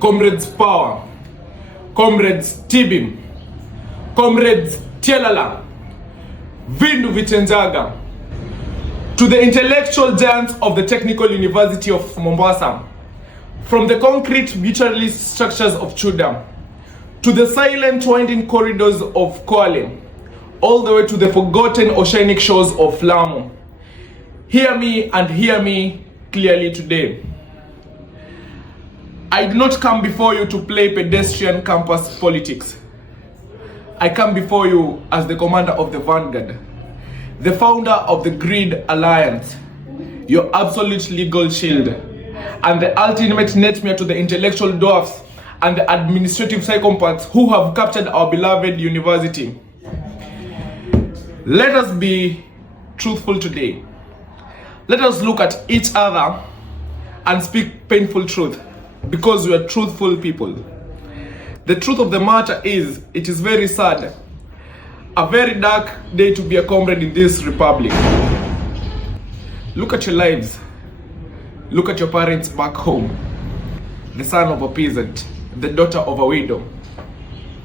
Comrades power, Comrades tibim, Comrades tialala, vindu vichenjaga. To the intellectual giants of the Technical University of Mombasa, from the concrete mutualist structures of Chuda, to the silent winding corridors of Kwale, all the way to the forgotten oceanic shores of Lamu. Hear me and hear me clearly today. I do not come before you to play pedestrian campus politics. I come before you as the commander of the vanguard, the founder of the Greed Alliance, your absolute legal shield, and the ultimate nightmare to the intellectual dwarfs and the administrative psychopaths who have captured our beloved university. Let us be truthful today. Let us look at each other and speak painful truth, because we are truthful people. The truth of the matter is, it is very sad, a very dark day to be a comrade in this republic. Look at your lives. Look at your parents back home. The son of a peasant, the daughter of a widow.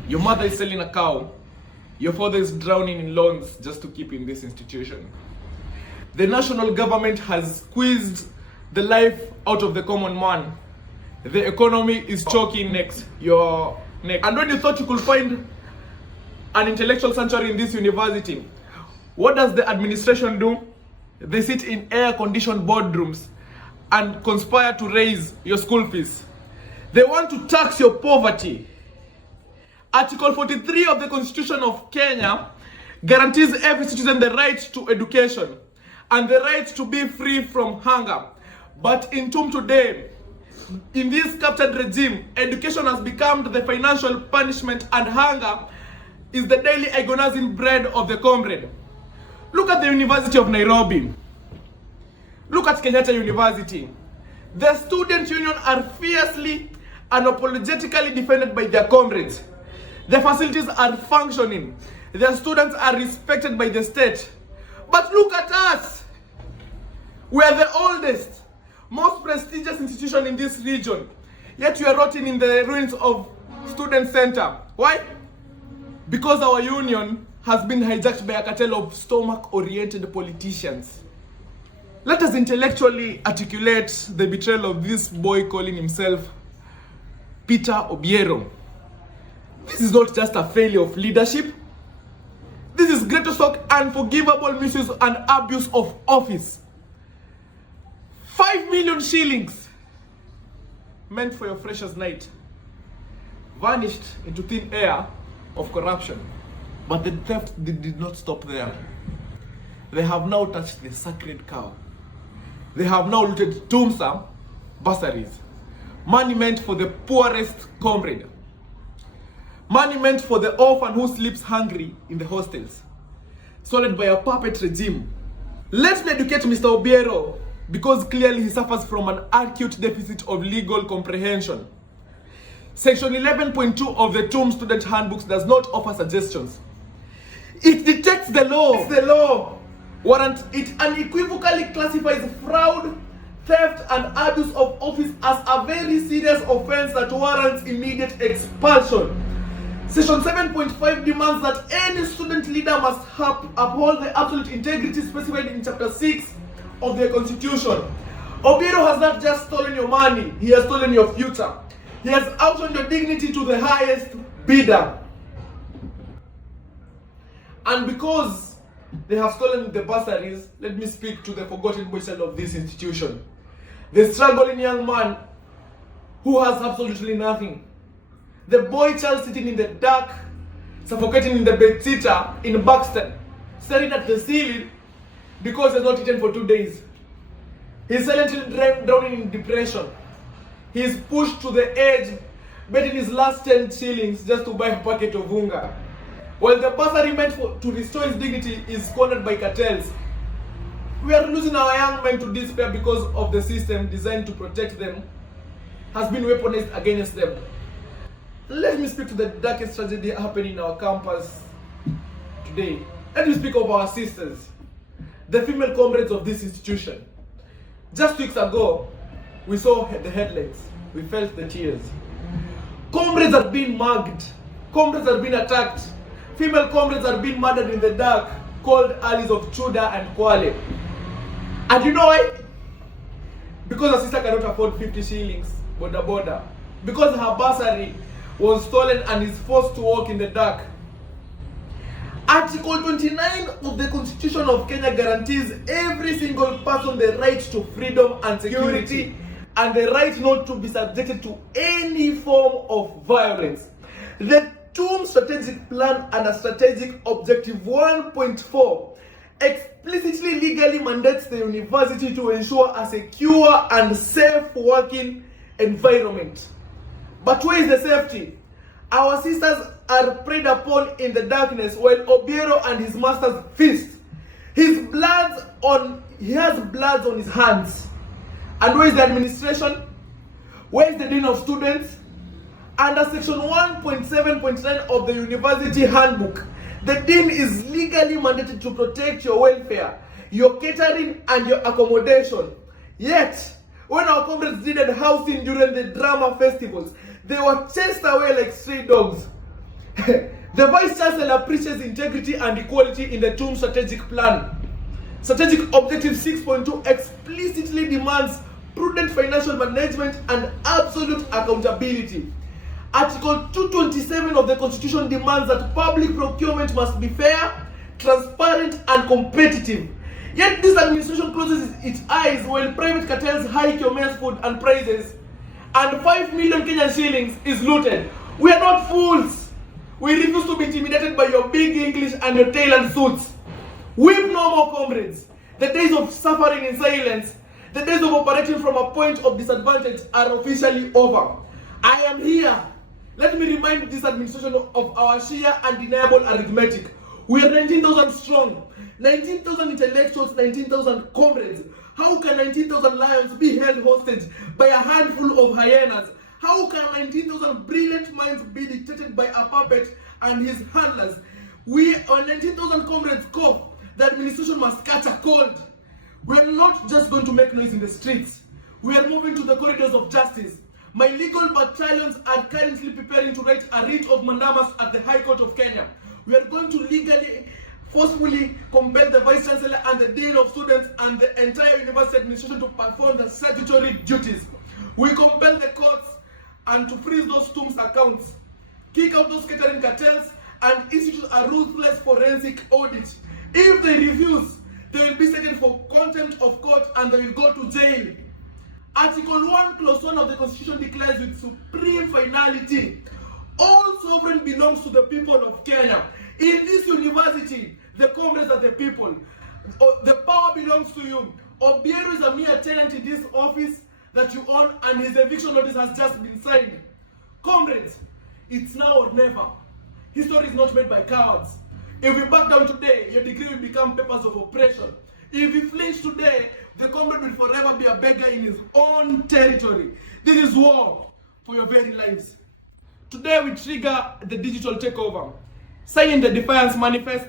Your mother is selling a cow. Your father is drowning in loans just to keep in this institution. The national government has squeezed the life out of the common man. The economy is choking your neck. And when you thought you could find an intellectual sanctuary in this university, what does the administration do? They sit in air-conditioned boardrooms and conspire to raise your school fees. They want to tax your poverty. Article 43 of the Constitution of Kenya guarantees every citizen the right to education and the right to be free from hunger. But in TUM today, in this captured regime, education has become the financial punishment and hunger is the daily agonizing bread of the comrade. Look at the University of Nairobi. Look at Kenyatta University. The student union are fiercely and apologetically defended by their comrades. The facilities are functioning. Their students are respected by the state. But look at us. We are the oldest, most prestigious institution in this region. Yet we are rotting in the ruins of Student Center. Why? Because our union has been hijacked by a cartel of stomach-oriented politicians. Let us intellectually articulate the betrayal of this boy calling himself Peter Obiero. This is not just a failure of leadership. This is greatest unforgivable misuse and abuse of office. 5 million shillings meant for your freshers' night vanished into thin air of corruption. But the theft did not stop there. They have now touched the sacred cow. They have now looted TUMSA bursaries. Money meant for the poorest comrade. Money meant for the orphan who sleeps hungry in the hostels. Swallowed by a puppet regime. Let me educate Mr. Obiero, because clearly he suffers from an acute deficit of legal comprehension. Section 11.2 of the TUM student handbooks does not offer suggestions. It detects the law. It's the law. Warrant it unequivocally classifies fraud, theft, and abuse of office as a very serious offense that warrants immediate expulsion. Section 7.5 demands that any student leader must uphold the absolute integrity specified in Chapter 6 of the Constitution. Obiero has not just stolen your money, he has stolen your future. He has outshined your dignity to the highest bidder. And because they have stolen the bursaries, let me speak to the forgotten boy child of this institution. The struggling young man who has absolutely nothing. The boy child sitting in the dark, suffocating in the bedsitter in Buxton, staring at the ceiling because he has not eaten for 2 days. He is silently drowning in depression. He is pushed to the edge, betting his last 10 shillings just to buy a packet of unga. While the bursary meant to restore his dignity is squandered by cartels. We are losing our young men to despair because of the system designed to protect them has been weaponized against them. Let me speak to the darkest tragedy happening in our campus today. Let me speak of our sisters, the female comrades of this institution. Just weeks ago, we saw the headlines. We felt the tears. Comrades are being mugged. Comrades are being attacked. Female comrades are being murdered in the dark, called alleys of Chuda and Kwale. And you know why? Because her sister cannot afford 50 shillings, boda. Because her bursary was stolen and is forced to walk in the dark. Article 29 of the Constitution of Kenya guarantees every single person the right to freedom and security and the right not to be subjected to any form of violence. The TUMSA Strategic Plan under Strategic Objective 1.4 explicitly legally mandates the university to ensure a secure and safe working environment. But where is the safety? Our sisters are preyed upon in the darkness while Obiero and his masters feast. He has blood on his hands. And where is the administration? Where is the dean of students? Under section 1.7.9 of the university handbook, the dean is legally mandated to protect your welfare, your catering and your accommodation. Yet, when our comrades needed housing during the drama festivals, they were chased away like stray dogs. The Vice Chancellor preaches integrity and equality in the TUMSA Strategic Plan. Strategic Objective 6.2 explicitly demands prudent financial management and absolute accountability. Article 227 of the Constitution demands that public procurement must be fair, transparent, and competitive. Yet this administration closes its eyes while private cartels hike your men's food and prices, and 5 million Kenyan shillings is looted. We are not fools. We refuse to be intimidated by your big English and your tailored suits. Weep no more, comrades. The days of suffering in silence, the days of operating from a point of disadvantage are officially over. I am here. Let me remind this administration of our sheer undeniable arithmetic. We are 19,000 strong, 19,000 intellectuals, 19,000 comrades. How can 19,000 lions be held hostage by a handful of hyenas? How can 19,000 brilliant minds be dictated by a puppet and his handlers? We are 19,000 comrades cough. The administration must catch a cold. We are not just going to make noise in the streets. We are moving to the corridors of justice. My legal battalions are currently preparing to write a writ of mandamus at the High Court of Kenya. We are going to legally, forcefully compel the Vice Chancellor and the Dean of Students and the entire university administration to perform their statutory duties. We compel the courts and to freeze those TUMSA accounts, kick out those catering cartels, and institute a ruthless forensic audit. If they refuse, they will be taken for contempt of court and they will go to jail. Article 1 Clause 1 of the Constitution declares with supreme finality, all sovereign belongs to the people of Kenya. In this university, the comrades are the people. The power belongs to you. Obiero is a mere tenant in this office that you own, and his eviction notice has just been signed. Comrades, it's now or never. History is not made by cowards. If we back down today, your degree will become papers of oppression. If we flinch today, the comrade will forever be a beggar in his own territory. This is war for your very lives. Today we trigger the digital takeover. Sign the Defiance Manifest,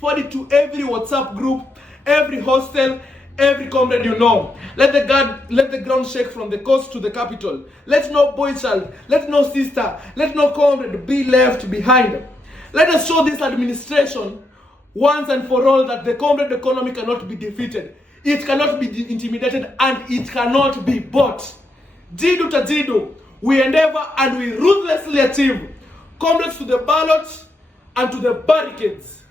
forward it to every WhatsApp group, every hostel, every comrade you know. Let the ground shake from the coast to the capital. Let no boy child, let no sister, let no comrade be left behind. Let us show this administration once and for all that the Comrade Economy cannot be defeated. It cannot be intimidated and it cannot be bought. Jidu to Jidu, we endeavor and we ruthlessly achieve. Comrades to the ballot and to the barricades.